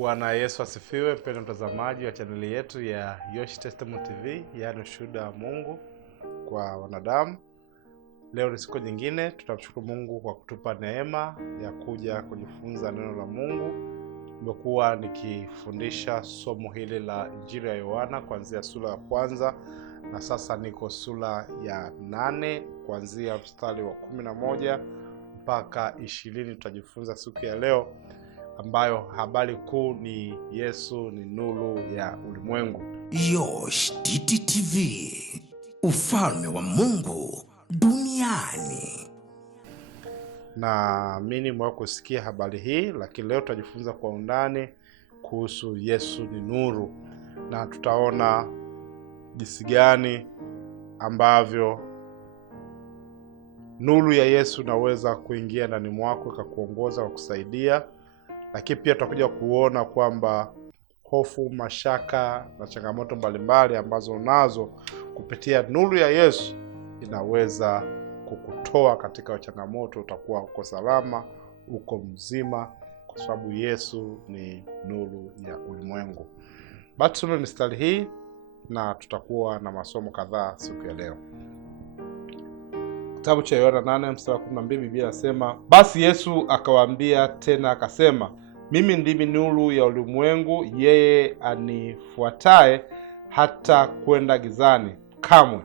Bwana Yesu asifiwe. Mpendwa mtazamaji wa chaneli yetu ya Yoshi Testimony TV, yaani ushuhuda wa Mungu kwa wanadamu. Leo ni siku nyingine, tutamshukuru Mungu kwa kutupa neema ya kuja kujifunza neno la Mungu. Nimekuwa nikifundisha somo hili la Injili ya Yohana kuanzia sura ya kwanza, na sasa niko sura ya 8 kuanzia mstari wa 11 mpaka 20. Tutajifunza siku ya leo, ambayo habari kuu ni Yesu ni nuru ya ulimwengu. Yoshi TV, ufalme wa Mungu duniani. Na mimi mwa kusikia habari hii, lakini leo tutajifunza kwa undani kuhusu Yesu ni nuru, na tutaona jinsi gani ambavyo nuru ya Yesu inaweza kuingia ndani mwako ikakuongoza na kusaidia. Lakini pia tutakuja kuona kwamba hofu, mashaka na changamoto mbalimbali ambazo unazo, kupitia nuru ya Yesu inaweza kukutoa katika changamoto. Utakuwa uko salama, uko mzima, kwa sababu Yesu ni nuru ya ulimwengu. Basi tusome mistari hii na tutakuwa na masomo kadhaa siku ya leo. Kitabu cha Yohana 8 mstari wa 12, Biblia inasema, basi Yesu akawaambia tena akasema, mimi ndimi nuru ya ulimwengu, yeye anifuataye hata kwenda gizani kamwe,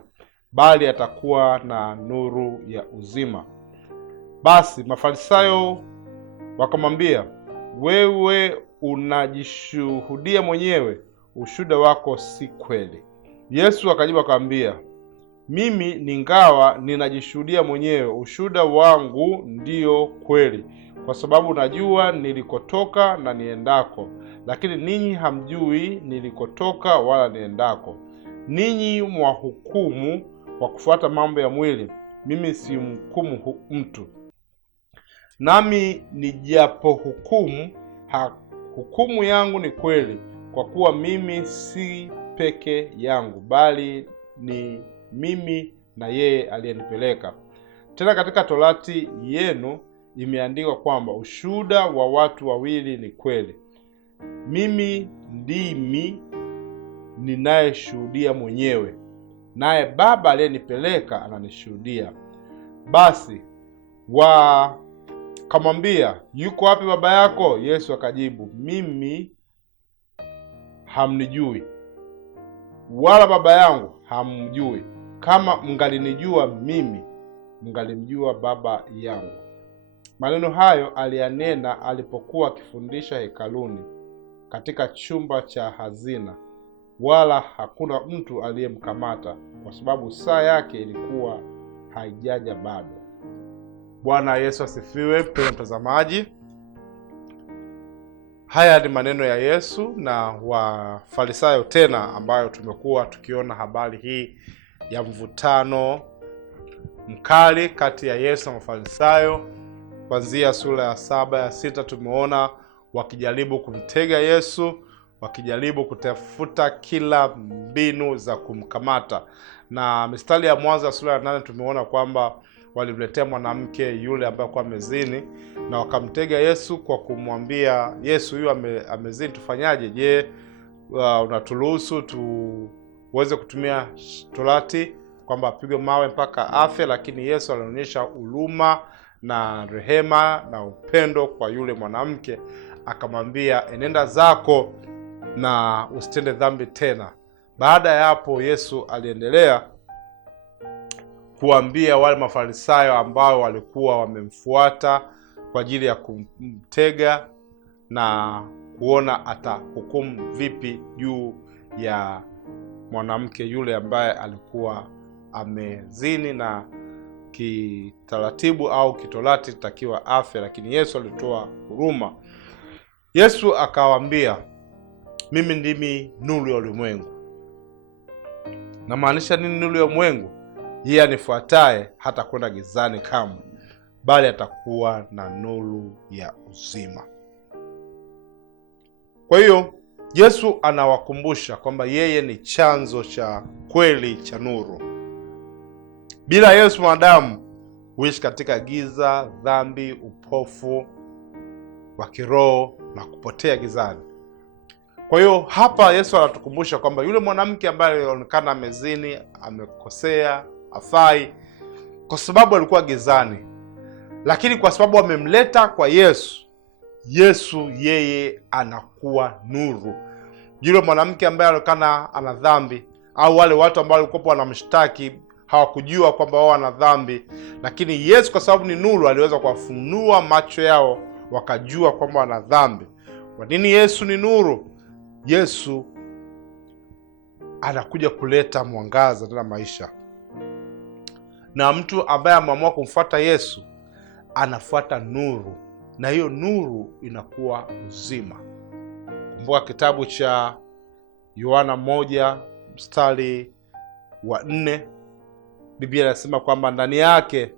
bali atakuwa na nuru ya uzima. Basi Mafarisayo wakamwambia, wewe unajishuhudia mwenyewe, ushuhuda wako si kweli. Yesu akajibu akamwambia, mimi ningawa ninajishuhudia mwenyewe, ushuhuda wangu ndiyo kweli, kwa sababu najua nilikotoka na niendako, lakini ninyi hamjui nilikotoka wala niendako. Ninyi mwahukumu kwa kufuata mambo ya mwili, mimi si mhukumu mtu. Nami nijapo hukumu, hukumu yangu ni kweli, kwa kuwa mimi si peke yangu, bali ni mimi na yeye aliyenipeleka. Tena katika Torati yenu imeandikwa kwamba ushuhuda wa watu wawili ni kweli. Mimi ndimi ninayeshuhudia mwenyewe, naye Baba aliyenipeleka ananishuhudia. Basi wakamwambia, yuko wapi baba yako? Yesu akajibu, mimi hamnijui, wala baba yangu hamjui. Kama mngalinijua mimi, mngalimjua baba yangu. Maneno hayo aliyanena alipokuwa akifundisha hekaluni katika chumba cha hazina, wala hakuna mtu aliyemkamata, kwa sababu saa yake ilikuwa haijaja bado. Bwana Yesu asifiwe. Mpendwa mtazamaji, haya ni maneno ya Yesu na Wafarisayo tena, ambayo tumekuwa tukiona habari hii ya mvutano mkali kati ya Yesu na Mafarisayo. Kuanzia sura ya 7 ya 6 tumeona wakijaribu kumtega Yesu, wakijaribu kutafuta kila mbinu za kumkamata. Na mistari ya mwanzo ya sura ya 8 tumeona kwamba walimletea mwanamke yule ambaye alikuwa amezini, na wakamtega Yesu kwa kumwambia Yesu, huyu amezini, tufanyaje? Je, unaturuhusu tuweze kutumia Torati kwamba apigwe mawe mpaka afe? Lakini Yesu alionyesha huruma na rehema na upendo kwa yule mwanamke, akamwambia enenda zako na usitende dhambi tena. Baada ya hapo Yesu aliendelea kuambia wale Mafarisayo ambao walikuwa wamemfuata kwa ajili ya kumtega na kuona atahukumu vipi juu ya mwanamke yule ambaye alikuwa amezini, na kitaratibu au kitorati takiwa afe, lakini Yesu alitoa huruma. Yesu akawaambia, mimi ndimi nuru ya ulimwengu. Na maanisha nini nuru ya ulimwengu? Yeye anifuataye hata kwenda gizani kamwe, bali atakuwa na nuru ya uzima. Kwa hiyo Yesu anawakumbusha kwamba yeye ni chanzo cha kweli cha nuru. Bila Yesu mwanadamu huishi katika giza, dhambi, upofu wa kiroho na kupotea gizani. Kwa hiyo hapa Yesu anatukumbusha kwamba yule mwanamke ambaye alionekana amezini, amekosea, hafai, kwa sababu alikuwa gizani, lakini kwa sababu amemleta kwa Yesu, Yesu yeye anakuwa nuru. Yule mwanamke ambaye alionekana ana dhambi, au wale watu ambao walikuwa wanamshtaki hawakujua kwamba wao wana dhambi, lakini Yesu kwa sababu ni nuru aliweza kuwafunua macho yao wakajua kwamba wana dhambi. Kwa nini Yesu ni nuru? Yesu anakuja kuleta mwangaza na maisha, na mtu ambaye ameamua kumfuata Yesu anafuata nuru, na hiyo nuru inakuwa uzima. Kumbuka kitabu cha Yohana 1:4, Biblia inasema kwamba ndani yake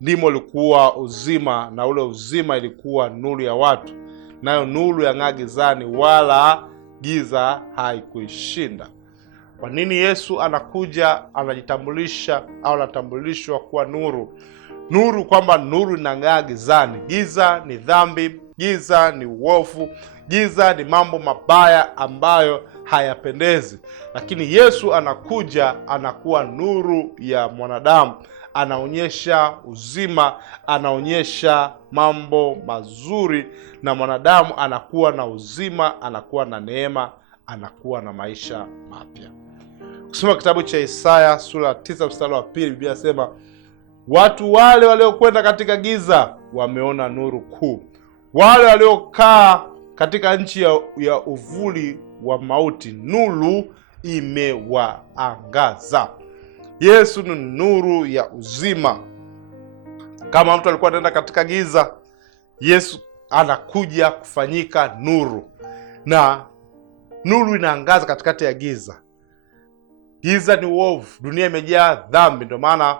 ndimo ulikuwa uzima, na ule uzima ilikuwa nuru ya watu, nayo nuru yang'aa gizani, wala giza haikuishinda. Kwa nini Yesu anakuja anajitambulisha au anatambulishwa kuwa nuru? Nuru, kwamba nuru inang'aa gizani. Giza ni dhambi, giza ni uovu, giza ni mambo mabaya ambayo hayapendezi, lakini Yesu anakuja anakuwa nuru ya mwanadamu, anaonyesha uzima, anaonyesha mambo mazuri, na mwanadamu anakuwa na uzima, anakuwa na neema, anakuwa na maisha mapya. Kusoma kitabu cha Isaya sura 9 mstari wa 2, Biblia inasema watu wale waliokwenda katika giza wameona nuru kuu, wale waliokaa katika nchi ya uvuli wa mauti nuru imewaangaza. Yesu ni nuru ya uzima. Kama mtu alikuwa anaenda katika giza, Yesu anakuja kufanyika nuru, na nuru inaangaza katikati ya giza. Giza ni uovu, dunia imejaa dhambi. Ndio maana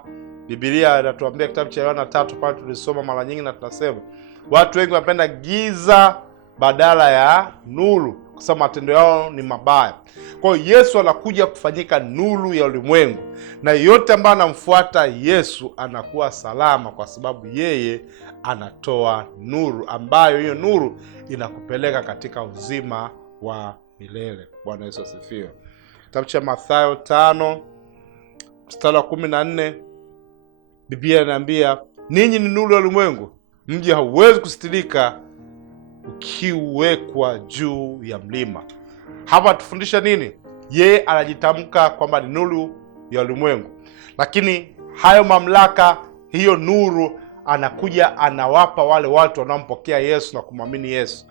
Biblia inatuambia kitabu cha Yohana 3 pale tulisoma mara nyingi, na tunasema watu wengi wanapenda giza badala ya nuru, kwa sababu matendo yao ni mabaya. Kwa hiyo Yesu anakuja kufanyika nuru ya ulimwengu, na yote ambaye anamfuata Yesu anakuwa salama, kwa sababu yeye anatoa nuru, ambayo hiyo nuru inakupeleka katika uzima wa milele. Bwana Yesu asifiwe. Kitabu cha Mathayo 5 mstari wa 14, Biblia inaniambia ninyi ni nuru ya ulimwengu, mji hauwezi kusitirika ukiwekwa juu ya mlima. Hapa tufundisha nini? Yeye anajitamka kwamba ni nuru ya ulimwengu, lakini hayo mamlaka, hiyo nuru anakuja anawapa wale watu wanaompokea Yesu na kumwamini Yesu.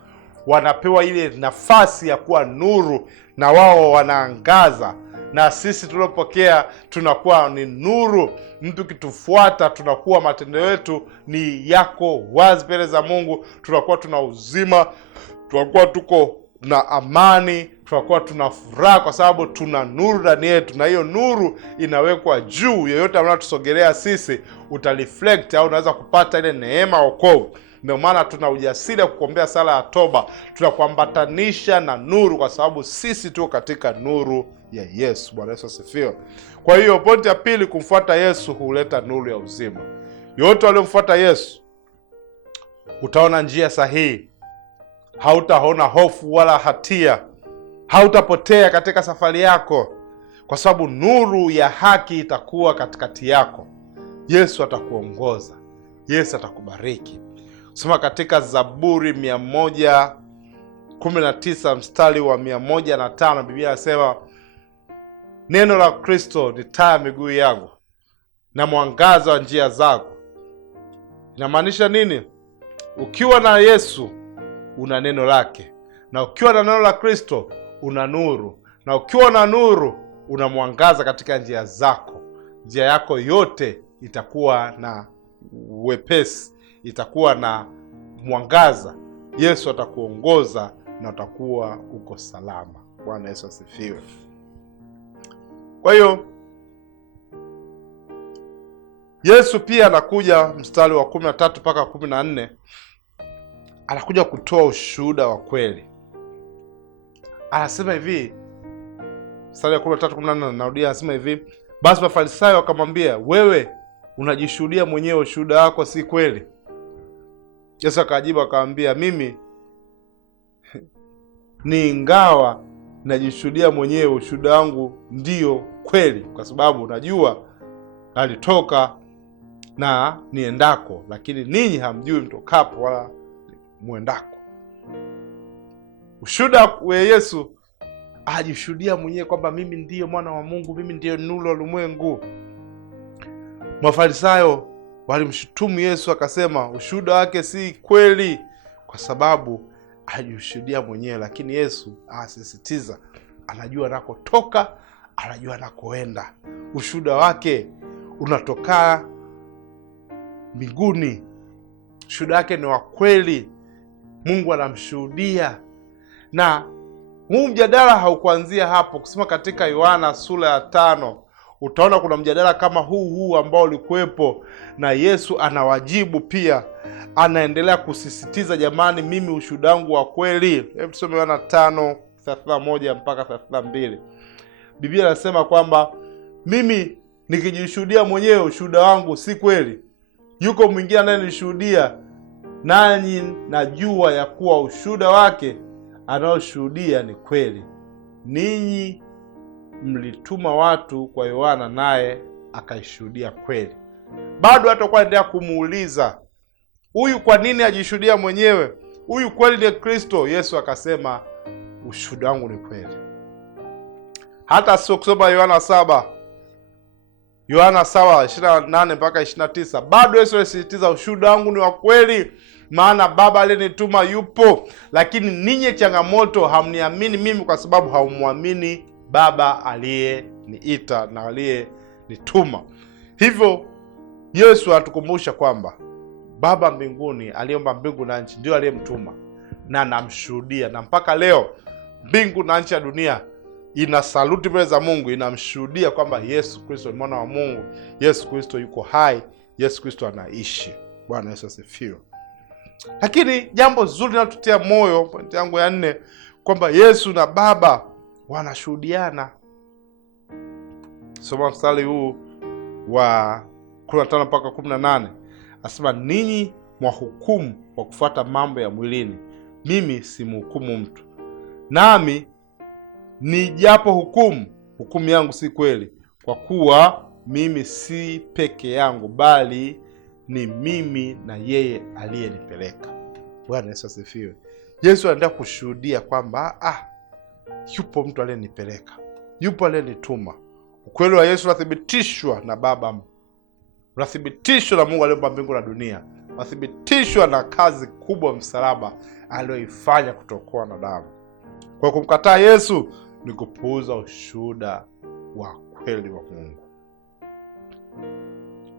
Wanapewa ile nafasi ya kuwa nuru, na wao wanaangaza, na sisi tuliopokea tunakuwa ni nuru. Mtu kitufuata, tunakuwa matendo yetu ni yako wazi mbele za Mungu, tunakuwa tuna uzima, tunakuwa tuko na amani, tunakuwa tuna furaha, kwa sababu tuna nuru ndani yetu, na hiyo nuru inawekwa juu. Yoyote anayotusogelea sisi utareflect, au unaweza kupata ile neema wokovu. Ndio maana tuna ujasiri wa kuombea sala ya toba, tunakuambatanisha na nuru, kwa sababu sisi tu katika nuru ya Yesu. Bwana Yesu asifiwe. Kwa hiyo pointi ya pili, kumfuata Yesu huleta nuru ya uzima. Yote waliomfuata Yesu utaona njia sahihi, hautaona hofu wala hatia, hautapotea katika safari yako, kwa sababu nuru ya haki itakuwa katikati yako. Yesu atakuongoza, Yesu atakubariki. Soma katika Zaburi 119 mstari wa 105, Biblia inasema neno la Kristo ni taa ya miguu yangu na mwangaza wa njia zangu. Inamaanisha nini? Ukiwa na Yesu una neno lake, na ukiwa na neno la Kristo una nuru, na ukiwa na nuru una mwangaza katika njia zako. Njia yako yote itakuwa na wepesi, itakuwa na mwangaza. Yesu atakuongoza na utakuwa uko salama. Bwana Yesu asifiwe. Kwa hiyo Yesu pia anakuja, mstari wa 13 mpaka 14, anakuja kutoa ushuhuda wa kweli. Anasema hivi, mstari wa 13-14, narudia, anasema hivi: basi Mafarisayo wakamwambia, wewe unajishuhudia mwenyewe, ushuhuda wako si kweli. Yesu akajibu akamwambia, mimi ni ingawa najishuhudia mwenyewe, ushuhuda wangu ndio kweli, kwa sababu najua alitoka na niendako, lakini ninyi hamjui mtokapo wala muendako. Ushuhuda wa Yesu, ajishuhudia mwenyewe kwamba mimi ndiyo mwana wa Mungu, mimi ndiyo nuru ya ulimwengu. Mafarisayo walimshutumu Yesu, akasema ushuhuda wake si kweli kwa sababu ajishuhudia mwenyewe, lakini Yesu asisitiza anajua anakotoka, anajua anakoenda. Ushuhuda wake unatoka mbinguni, ushuhuda wake ni wa kweli, Mungu anamshuhudia. Na huu mjadala haukuanzia hapo. Kusema katika Yohana sura ya 5 utaona kuna mjadala kama huu ambao ulikuwepo, na Yesu anawajibu pia, anaendelea kusisitiza, jamani, mimi ushuhuda wangu wa kweli. Hebu tusome Yohana 5:31 mpaka 32. Biblia inasema kwamba mimi nikijishuhudia mwenyewe ushuhuda wangu si kweli, yuko mwingine anayenishuhudia, nanyi najua ya kuwa ushuhuda wake anaoshuhudia ni kweli. Ninyi mlituma watu kwa Yohana, naye akaishuhudia kweli. Bado hatakuwa endelea kumuuliza huyu kwa nini ajishuhudia mwenyewe, huyu kweli ni Kristo. Yesu akasema ushuhuda wangu ni kweli. Hata sio kusoma Yohana 7:28 mpaka 29, bado Yesu alisisitiza ushuhuda wangu ni wa kweli, maana Baba aliyenituma yupo, lakini ninyi changamoto, hamniamini mimi kwa sababu haumwamini Baba aliyeniita na aliyenituma. Hivyo Yesu atukumbusha kwamba Baba mbinguni aliyeumba mbingu na nchi ndio aliyemtuma na anamshuhudia, na mpaka leo mbingu na nchi ya dunia ina saluti mbele za Mungu, inamshuhudia kwamba Yesu Kristo ni mwana wa Mungu, Yesu Kristo yuko hai, Yesu Kristo anaishi. Bwana Yesu asifiwe. Lakini jambo zuri linalotutia moyo, pointi yangu ya 4, kwamba Yesu na Baba wanashuhudiana. Soma mstari huu wa 15 mpaka 18. Asema, ninyi mwahukumu kwa kufuata mambo ya mwilini, mimi simhukumu mtu. Nami nijapo hukumu yangu si kweli, kwa kuwa mimi si peke yangu, bali ni mimi na yeye aliyenipeleka. Bwana Yesu asifiwe. Yesu anaendelea kushuhudia kwamba yupo mtu aliyenipeleka, yupo aliyenituma. Ukweli wa Yesu unathibitishwa na Baba, unathibitishwa na Mungu aliyeumba mbingu na dunia, unathibitishwa na kazi kubwa msalaba aliyoifanya kutokoa na damu. Kwa kumkataa Yesu ni kupuuza ushuhuda wa kweli wa Mungu.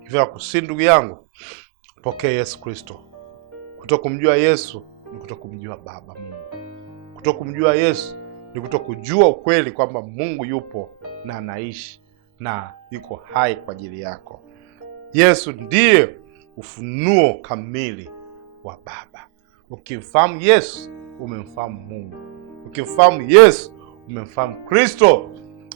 Hivyo kusi, ndugu yangu, pokea Yesu Kristo. Kutokumjua Yesu ni kutokumjua Baba Mungu. Kutokumjua Yesu ni kutokujua ukweli kwamba Mungu yupo na anaishi na yuko hai kwa ajili yako. Yesu ndiye ufunuo kamili wa Baba. Ukimfahamu Yesu umemfahamu Mungu. Ukimfahamu Yesu umemfahamu Kristo.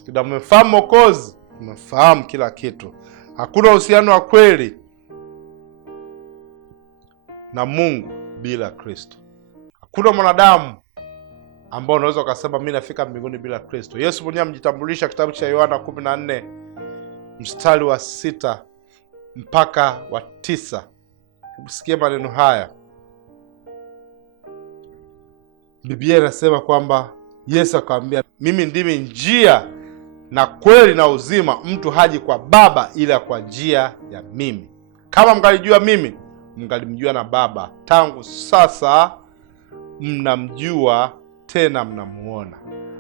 Kila umemfahamu Mwokozi umemfahamu kila kitu. Hakuna uhusiano wa kweli na Mungu bila Kristo. Hakuna mwanadamu ambao unaweza ukasema mimi nafika mbinguni bila Kristo. Yesu mwenyewe amejitambulisha kitabu cha Yohana 14 mstari wa 6 mpaka wa 9. Usikie maneno haya. Biblia inasema kwamba Yesu akamwambia, mimi ndimi njia na kweli na uzima, mtu haji kwa Baba ila kwa njia ya mimi. Kama mngalijua mimi, mngalimjua na Baba. Tangu sasa mnamjua, tena mnamuona.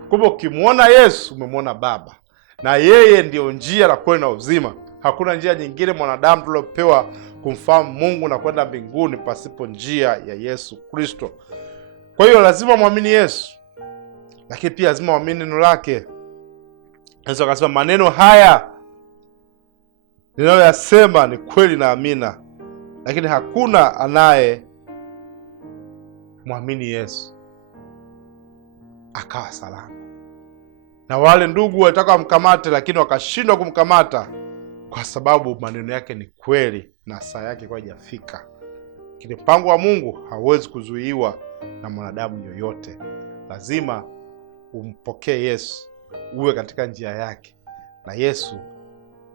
Kumbe ukimuona Yesu umemwona Baba, na yeye ndiyo njia na kweli na uzima. Hakuna njia nyingine mwanadamu tuliopewa kumfahamu Mungu na kwenda mbinguni pasipo njia ya Yesu Kristo. Kwa hiyo lazima muamini Yesu, lakini pia lazima muamini neno lake. Yesu akasema, maneno haya ninayoyasema ni kweli na amina, lakini hakuna anaye muamini Yesu akawa salama. Na wale ndugu walitaka wamkamate, lakini wakashindwa kumkamata kwa sababu maneno yake ni kweli na saa yake kwa haijafika. Lakini mpango wa Mungu hauwezi kuzuiwa na mwanadamu yoyote. lazima umpokee Yesu, uwe katika njia yake, na Yesu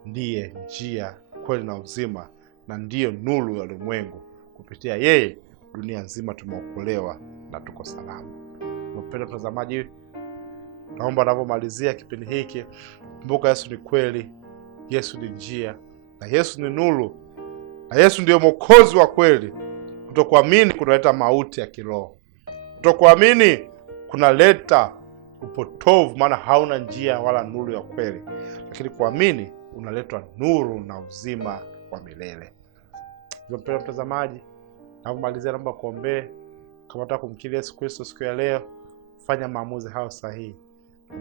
ndiye njia, kweli na uzima, na ndiyo nuru ya ulimwengu. Kupitia yeye dunia nzima tumeokolewa na tuko salama. Mpendwa mtazamaji, naomba ninapomalizia kipindi hiki, kumbuka Yesu ni kweli, Yesu ni njia, na Yesu ni nuru, na Yesu ndiyo mwokozi wa kweli. Kutokuamini kunaleta mauti ya kiroho. Kutokuamini kunaleta upotovu, maana hauna njia wala nuru ya kweli. Lakini kuamini unaletwa nuru na uzima wa milele. Mpendwa mtazamaji, napomalizia naomba kuombee. Kama unataka kumkiri Yesu Kristo siku ya leo, fanya maamuzi hayo sahihi,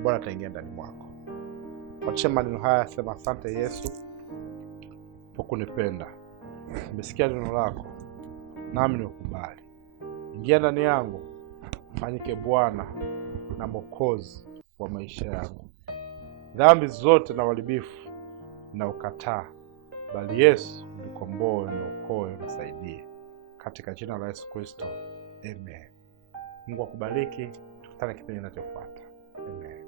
Bwana ataingia ndani mwako. Fuatisha maneno haya, sema: asante Yesu kwa kunipenda. Nimesikia neno lako, nami nimekubali. Ingia ndani yangu, fanyike Bwana na Mwokozi wa maisha yangu. Dhambi zote na uharibifu na ukataa, bali Yesu nikomboe, niokoe, nisaidie. Katika jina la Yesu Kristo, amen. Mungu akubariki. Tukutane kipindi kinachofuata. Amen.